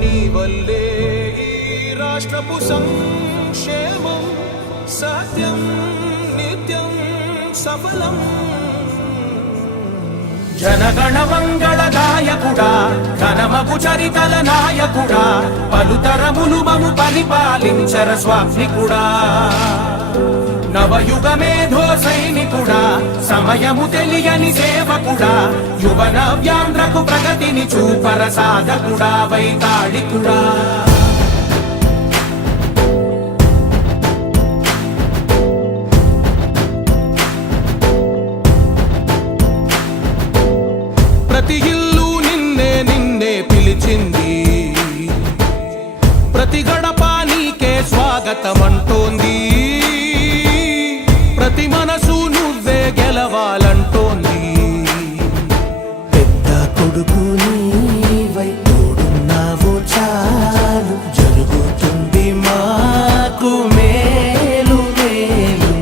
నీ వల్లే ఈ రాష్ట్రపు సంక్షేమం సత్యం నిత్యం సఫలం. జనగణ మంగళ గాయకుడా ఘనమగు చరితల నాయకుడా పలుతరములు మము పరిపాలించర స్వామికుడా. నవయుగ మేధో సైనికుడా సమయము తెలియని సేవకుడా యువన వ్యాంధ్రకు ప్రగతిని చూపర సాధకుడా వైతాళికుడా. ప్రతి ఇల్లు నిన్నే నిన్నే పిలిచింది, ప్రతి గడప నీకే స్వాగతమంటోంది, ప్రతి మనసు నువ్వే గెలవాలంటోంది. పెద్ద కొడుకు నీవై తోడున్నావు చాలు జరుగుతుంది మాకు మేలు మేలు.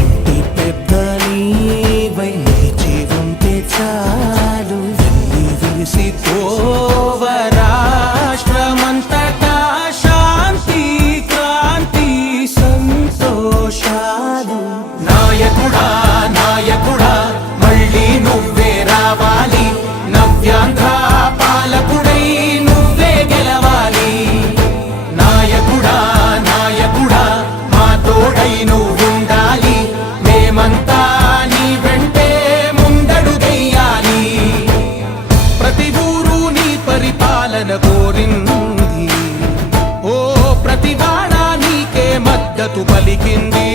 ఇంటి పెద్ద నీవై నిలిచి ఉంటే చాలు వెళ్ళి విరిసి పోవ రాష్ట్రమంతటా శాంతి క్రాంతి సంతోషాలు. నాయకుడా నాయకుడా మళ్ళీ నువ్వే రావాలి, నవ్యాంధ్ర పాలకుడై నువ్వే గెలవాలి. నాయకుడా నాయకుడా మా తోడై నువ్వుండాలి, మేమంతా నీ వెంటే ముందడుగెయ్యాలి. ప్రతి ఊరు నీ పరిపాలన కోరింది, ఓ ప్రతి వాడ నీకే మద్దతు పలికింది.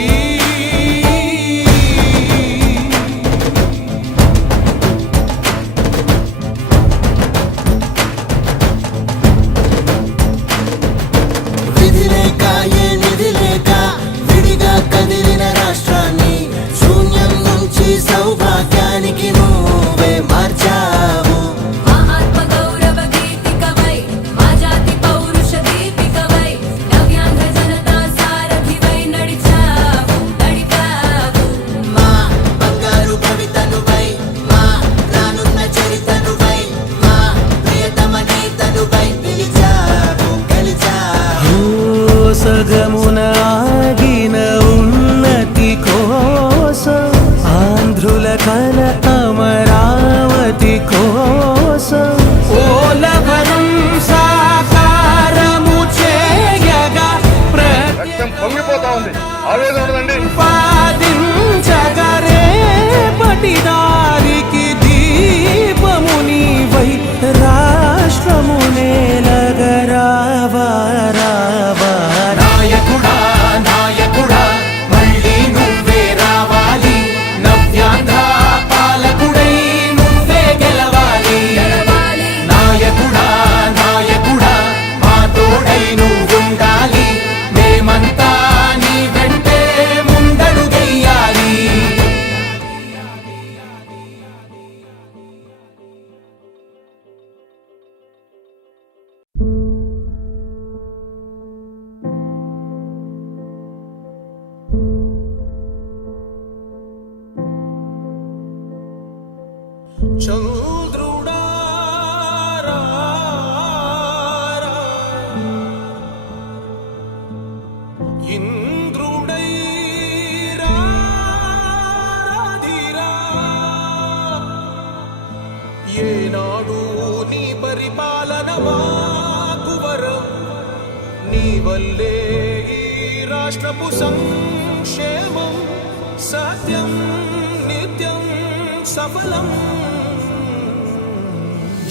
విధి లేక ఏ నిధి లేక విడిగా కదిలిన రాష్ట్రాన్ని శూన్యం నుంచి సౌభాగ్యానికి నువ్వే మార్చావు. మా ఆత్మ గౌరవ గీతికవై మా జాతి పౌరుష దీపికవై నవ్యాంధ్ర జనతా సారథివై నడిచావు నడిపావు. మా బంగారు భవితనువై మా రానున్న చరితనువై మా ప్రియతమ నేతనువై పిలిచావు గెలిచావు. సగమున ఆగిన ఉన్నతి కోసం ఆంధ్రుల కల అమరావతి కోసం ఓలవరం సాకారము చేయగా రక్తం పొంగిపోతా ఉంది, ఆవేదన ఉండదండి. ప్రతిపాదించగరే పటిదారికి దీపము నీవై రాష్ట్రము నేలగరావా రావా. నాయకుడా నాయకుడా మళ్ళీ నువ్వే రావాలి, నవ్యాంధ్ర పాలకుడై నువ్వే గెలవాలి. నాయకుడా నాయకుడా మా తోడై నువ్వుండాలి, మేమంతా నీ వెంటే ముందడుగెయ్యాలి. చంద్రుడా రా రా, ఇంద్రుడై రాధిరా. ఏనాడు నీ పరిపాలన మాకు వరం, నీ వల్లే ఈ రాష్ట్రపు సంక్షేమం సత్యం నిత్యం సఫలం.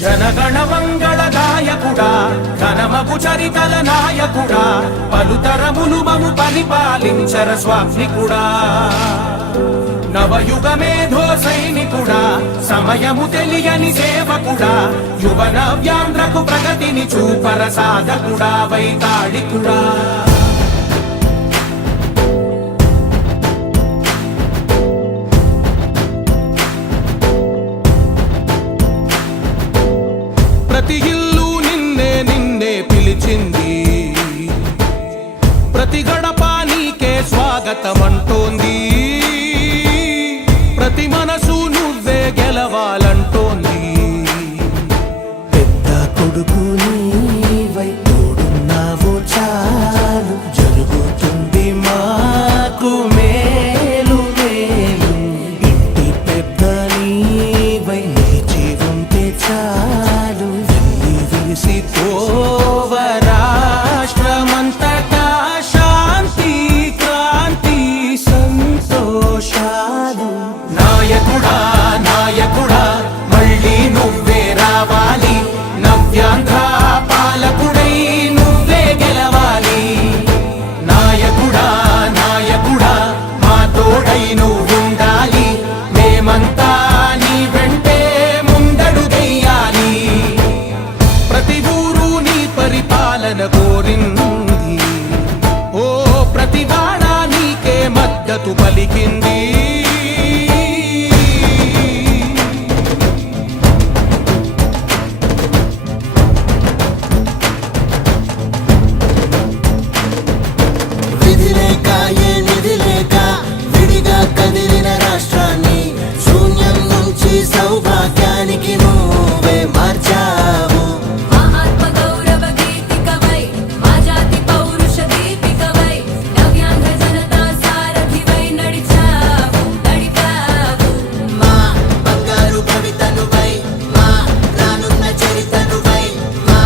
జనగణ మంగళ గాయకుడా ఘనమగు చరితల నాయకుడా పలుతరములు మము పరిపాలించర స్వామికుడా. నవయుగ మేధో సైనికుడా సమయము తెలియని సేవకుడా యువన వ్యాంధ్రకు ప్రగతిని చూపర సాధకుడా వైతాళికుడా. ప్రతి ఇల్లు నిన్నే నిన్నే పిలిచింది, ప్రతి గడప నీకే స్వాగతమంటోంది, ప్రతి మనసు నువ్వే గెలవాలంటోంది. పెద్ద కొడుకు నీవై విరిసిపోవ రాష్ట్రమంతటా శాంతి క్రాంతి సంతోషాలు. నాయకుడా నాయకుడా మళ్ళీ నువ్వే రావాలి, నవ్యాంధ్ర పాలకుడై నువ్వే గెలవాలి. నాయకుడా నాయకుడా మా తోడై నువ్వుండాలి, మేమంతా నీ వెంటే ముందడుగెయ్యాలి. ప్రతి ఊరు నీ పరిపాలన కోరింది, ఓ ప్రతివాడ నీకే మద్దతు పలికింది. విధి లేక ఏ నిధి లేక విడిగా కదిలిన రాష్ట్రాన్ని శూన్యం నుంచి సౌభాగ్యానికి నువ్వే మార్చావు. మా ఆత్మ గౌరవ గీతికవై, మా జాతి పౌరుష దీపికవై, నవ్యాంధ్ర జనతా సారథివై నడిచావు నడిపావు. మా బంగారు భవితనువై, మా రానున్న చరితనువై, మా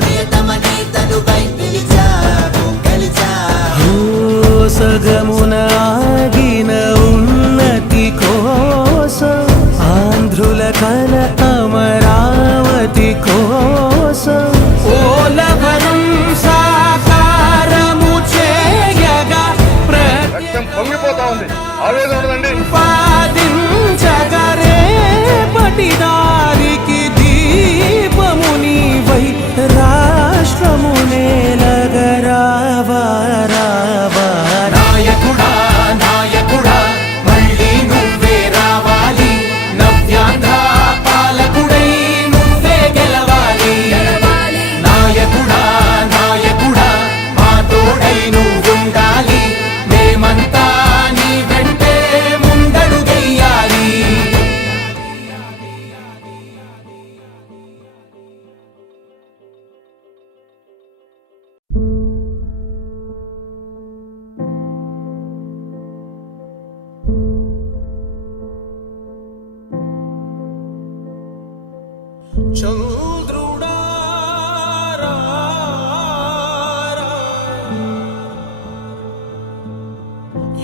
ప్రియతమ నేతనువై పిలిచావు గెలిచావు. సగమున ఆగిన ఉన్నతి కోసం, ఆంధ్రుల కల అమరావతి కోసం, ఓలవరం సాకారము చేయగా రక్తం పొంగిపోతా ఉంది, ఆవేదన ఉండదండి. ప్రతిపాదించగరే పటిదారికి దీపము నీవై రాష్ట్రము నేలగరావా రావా. నాయకుడా నాయకుడా మళ్ళీ నువ్వే రావాలి, నవ్యాంధ్ర పాలకుడై నువ్వే గెలవాలి. నాయకుడా నాయకుడా మా తోడై నువ్వుండాలి, మేమంతా నీ వెంటే ముందడుగెయ్యాలి. చంద్రుడా రా రా,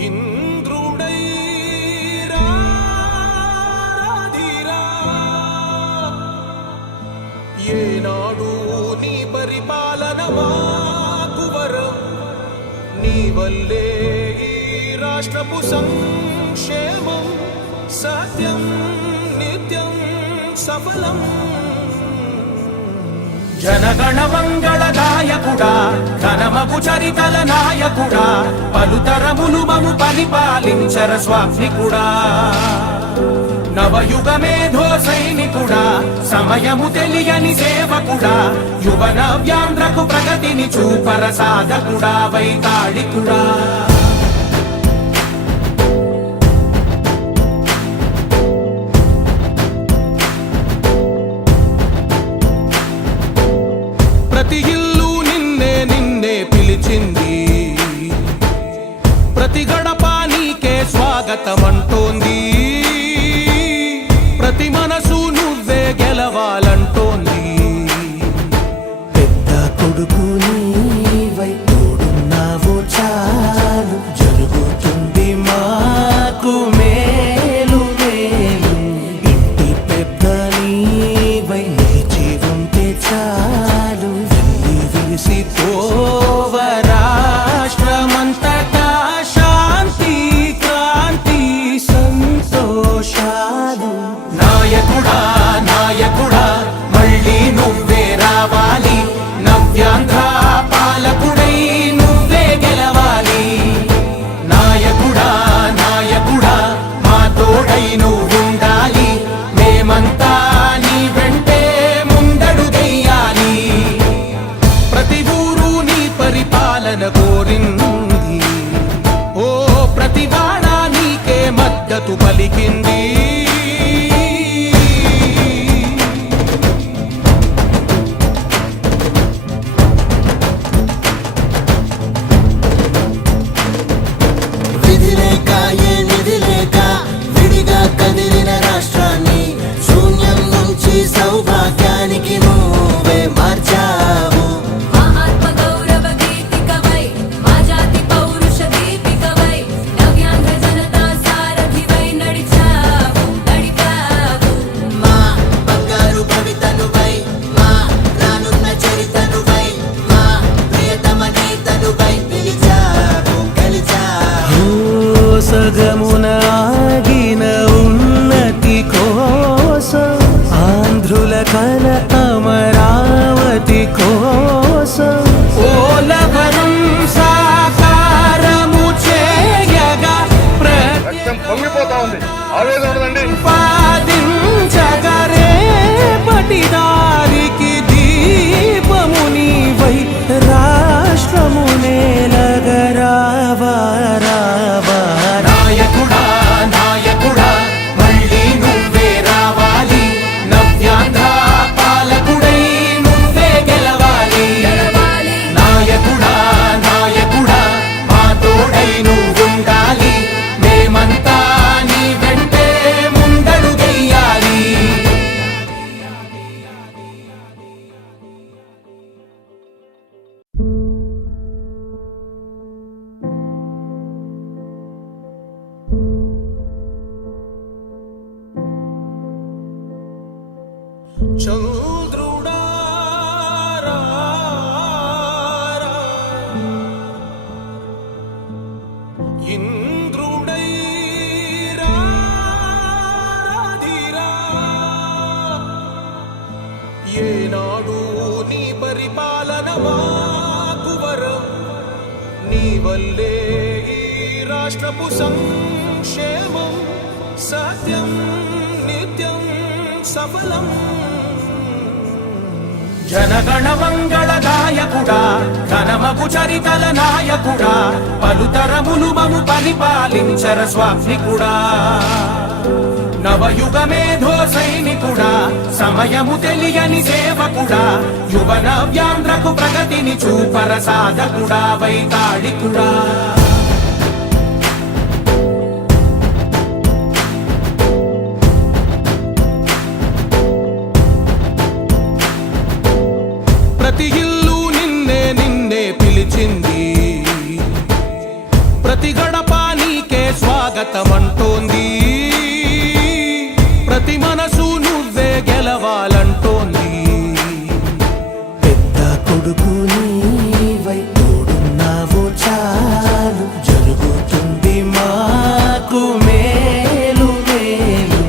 ఇంద్రుడై రాధిరా. ఏనాడు నీ పరిపాలన మాకు వరం, నీ వల్లే ఈ రాష్ట్రపు సంక్షేమం సత్యం నిత్యం సఫలం. జనగణ మంగళ గాయకుడా, ఘనమగు చరితల నాయకుడా, పలుతరములు మము పరిపాలించర స్వామికుడా. నవయుగ మేధో సైనికుడా, సమయము తెలియని సేవకుడా, యువ నవ్యాంధ్రకు ప్రగతిని చూపర సాధకుడా వైతాళికుడా. ప్రతి ఇల్లు నిన్నే నిన్నే పిలిచింది, ప్రతి గడప నీకే స్వాగతమంటోంది. ప్రతి మనసు నువ్వే గెలవాలంటోంది. పెద్ద కొడుకు నీవై తోడున్నావు చాలు, జరుగుతుంది మాకు మేలు మేలు. ఇంటి పెద్ద నీవై నిలిచి ఉంటే చాలు, వెళ్ళి విరిసిపోవ రాష్ట్రమంతటా శాంతి క్రాంతి సంతోషాలు. నాయకుడా నాయకుడా మళ్ళీ నువ్వే రావాలి, నవ్యాంధ్ర పాలకుడై నువ్వే గెలవాలి. నాయకుడా నాయకుడా మా తోడై నువ్వుండాలి, మేమంతా నీ వెంటే ముందడుగెయ్యాలి. ఏనాడు నీ పరిపాలన మాకు వరం, నీ వల్లే ఈ రాష్ట్రపు సంక్షేమం సత్యం నిత్యం సఫలం. జనగణ మంగళ గాయకుడా, ఘనమగు చరితల నాయకుడా, పలుతరములు మము పరిపాలించర స్వామికుడా. నవయుగ మేధో సైనికుడా, సమయము తెలియని సేవకుడా, యువ నవ్యాంధ్రకు ప్రగతిని చూపర సాధకుడా, వైతాళికుడా. ప్రతి ఇల్లు నిన్నే నిన్నే పిలిచింది, ప్రతి గడప నీకే స్వాగతమంటోంది, ప్రతి మనసు నువ్వే గెలవాలంటోంది. పెద్ద కొడుకు నీవై తోడున్నావు చాలు, జరుగుతుంది మాకు మేలు మేలు.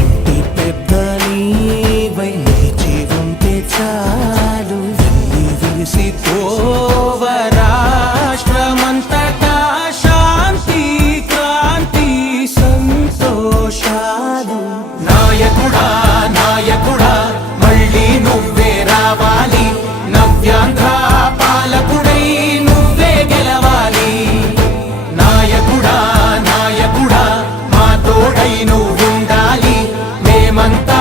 ఇంటి పెద్ద నీవై నిలిచి ఉంటే చాలు, వెళ్ళి విరిసి పోవ రాష్ట్రమంతటా శాంతి క్రాంతి సంతోషాలు. నాయకుడా నాయకుడా మళ్ళీ నువ్వే రావాలి, నవ్యాంధ్ర పాలకుడై నువ్వే గెలవాలి. నాయకుడా నాయకుడా మా తోడై నువ్వుండాలి, మేమంతా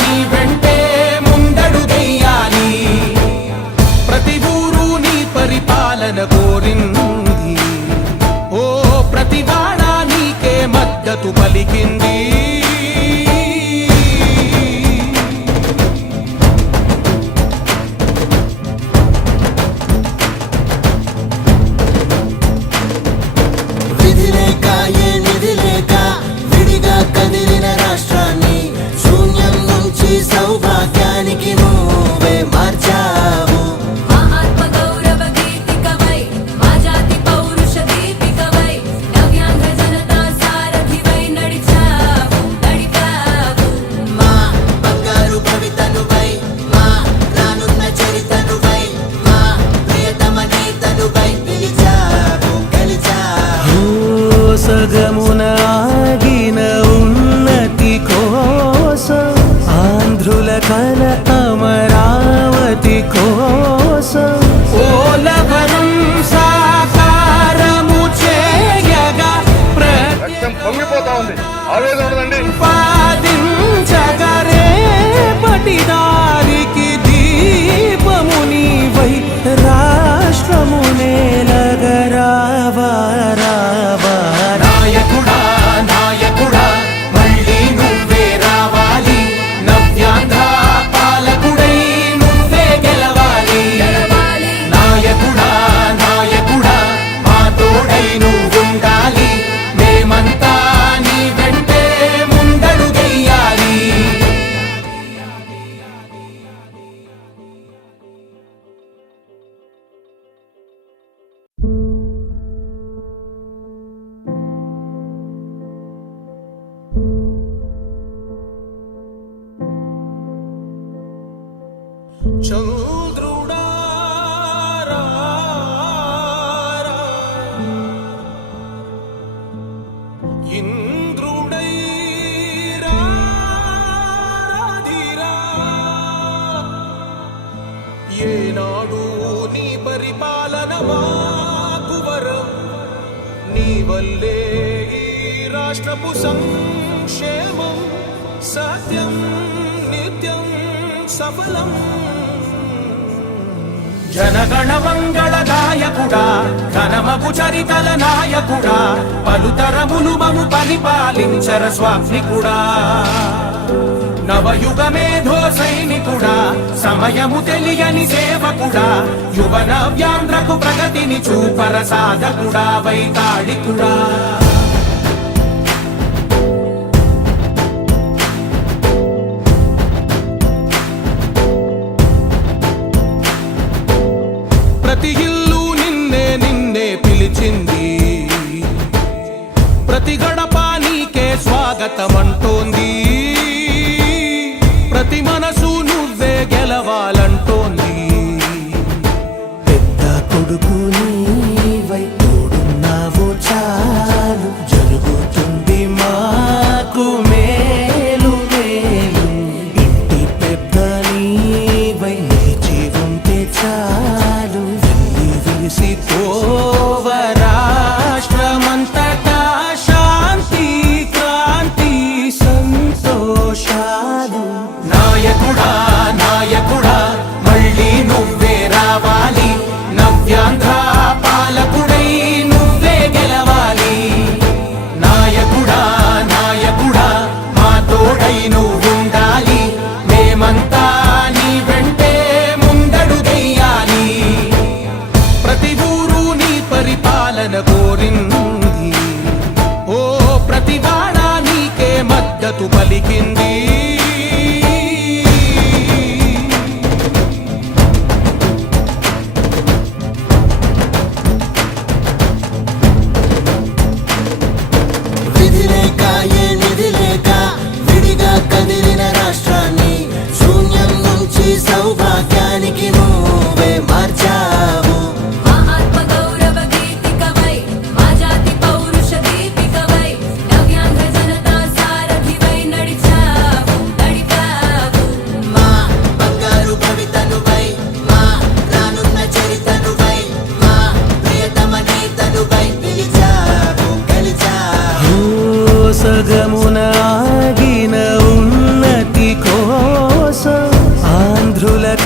నీ వెంటే ముందడుగెయ్యాలి. ప్రతి ఊరు నీ పరిపాలన కోరింది, ఓ ప్రతి వాడ నీకే మద్దతు పలికింది. విధి లేక ఏ నిధి లేక విడిగా కదిలిన రాష్ట్రాన్ని శూన్యం నుంచి సౌభాగ్యానికి నువ్వే మార్చావు. మహాత్మ గౌరవ గీతికవై మా జాతి పౌరుష దీపికవై నవ్యాంధ్ర జనతా సారథివై నడిచావు నడిపావు. మా బంగారు భవితనువై, మా రానున్న చరితనువై, మా ప్రియతమ నేతనువై పిలిచావు గెలిచావు. సగమున ఆగిన ఉన్నతి కోసం, ఆంధ్రుల కల అమరావతి కోసం, పోలవరం సాకారము చేయగా రక్తం పొంగిపోతా ఉంది, ఆవేదన ఉండదండి. ప్రతిపాదించగరే పటిదారికి దీపము నీవై రాష్ట్రము నేలగరావా రావా. నాయకుడా నాయకుడా మళ్ళీ నువ్వే రావాలి, నవ్యాంధ్ర పాలకుడై నువ్వే గెలవాలి. గెలవాలి. నాయకుడా నాయకుడా మా తోడై నువ్వుండాలి, మేమంతా నీ వెంటే ముందడుగెయ్యాలి. చంద్రుడా రా రా, ఇంద్రుడై రాధిరా. ఏనాడు నీ పరిపాలన మాకు వరం, నీ వల్లే ఈ రాష్ట్రపు సంక్షేమం సత్యం నిత్యం సఫలం. జనగణ మంగళ గాయకుడా, ఘనమగు చరితల నాయకుడా, పలుతరములు మము పరిపాలించర స్వామికుడా. నవయుగ మేధో సైనికుడా, సమయము తెలియని సేవకుడా, యువ నవ్యాంధ్రకు ప్రగతిని చూపర సాధకుడా, వైతాళికుడా. ప్రతి ఇల్లు నిన్నే నిన్నే పిలిచింది, ప్రతి గడప నీకే స్వాగతమంటోంది, ప్రతి మనసు నువ్వే గెలవాలంటోంది.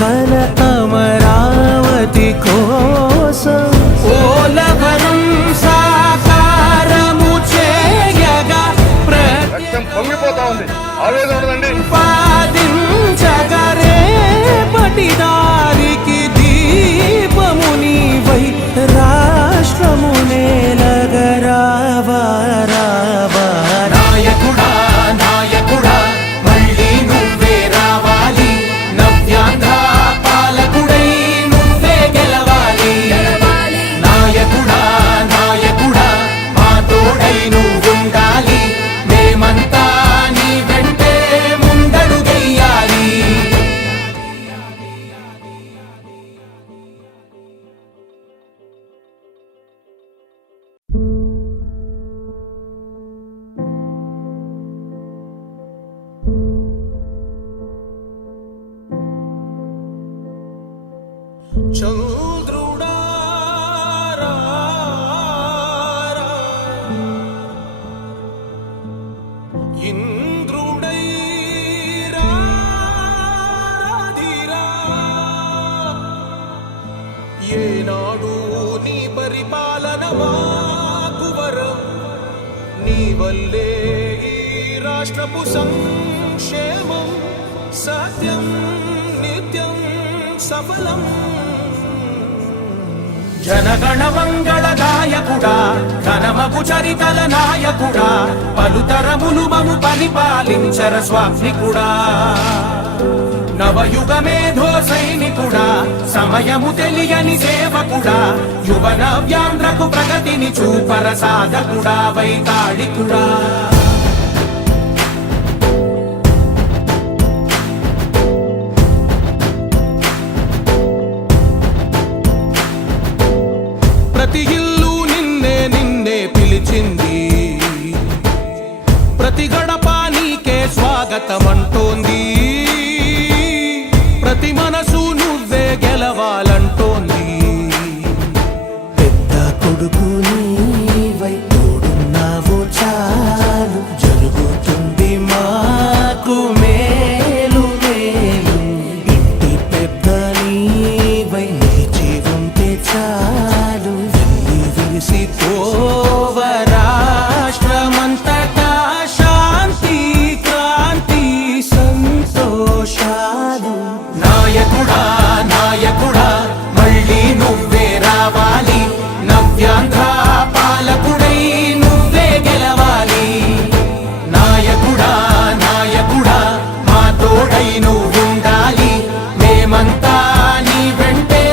కల అమరావతి కోసం ఓలవనం సాకారము చేయగా రక్తం పొంగిపోతా ఉంది ఆవేదన ఉండదండి ప్రతిపాదించగరే పటిదారికి దీపము నీవై రాష్ట్రము నేలగరావా రావా నాయకుడా నాయకుడా మళ్ళీ నువ్వే రావాలి నవ్యాంధ్ర పాలకుడై నువ్వే గెలవాలి నాయకుడా నాయకుడా మా తోడై నువ్వుండాలి మేమంతా నీ వెంటే ముందడుగెయ్యాలి చంద్రుడా రా, రా. ఇంద్రుడై రాధిరా. ఏనాడు నీ పరిపాలన మాకు వరం నీ వల్లే ఈ రాష్ట్రపు సంక్షేమం సత్యం నిత్యం సఫలం జనగణ మంగళ గాయకుడా ఘనమగు చరితల నాయకుడా పలుతరములు మము పరిపాలించర స్వామికుడా నవయుగ మేధో సైనికుడా సమయము తెలియని సేవకుడా యువ నవ్యాంధ్రకు ప్రగతిని చూపర సాధకుడా వైతాళికుడా ప్రతి ఇల్లు నిన్నే నిన్నే పిలిచింది ప్రతి గడప నీకే స్వాగతమంటోంది ప్రతి మనసు నువ్వే గెలవాలంటోంది పెద్ద కొడుకు నీవై తోడున్నావు చాలు జరుగుతుంది మాకు మేలు మేలు ఇంటి పెద్ద నీవై నిలిచి ఉంటే చాలు విరిసి పోవ రాష్ట్రమంతటా శాంతి క్రాంతి సంతోషాలు నాయకుడా నాయకుడా మళ్ళీ నువ్వే రావాలి నవ్యాంధ్ర పాలకుడై నువ్వే గెలవాలి నాయకుడా నాయకుడా మా తోడై నువ్వుండాలి మేమంతా నీ వెంటే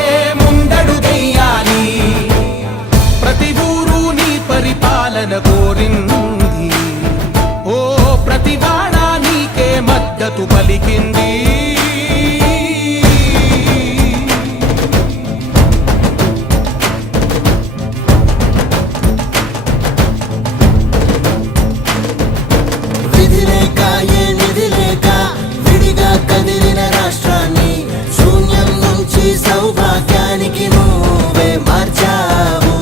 ముందడుగెయ్యాలి ప్రతి ఊరు నీ పరిపాలన కోరింది ఓ ప్రతి వాడ నీకే మద్దతు పలికింది విధి లేక ఏ నిధి లేక విడిగా కదిలిన రాష్ట్రాన్ని శూన్యం నుంచి సౌభాగ్యానికి నువ్వే మార్చావు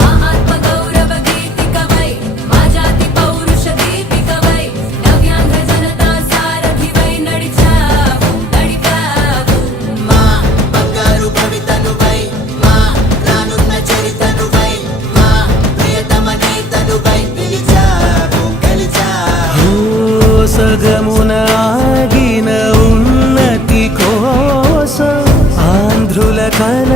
మా ఆత్మ గౌరవ గీతికవై మా జాతి పౌరుష దీపికవై నవ్యాంధ్ర జనతా సారథివై నడిచావు నడిపావు మా బంగారు భవితనువై మా రానున్న చరితనువై మా ప్రియతమ నేతనువై పిలిచావు గెలిచావు సగమున ఆగిన ఉన్నతి కోసం ఆంధ్రుల కల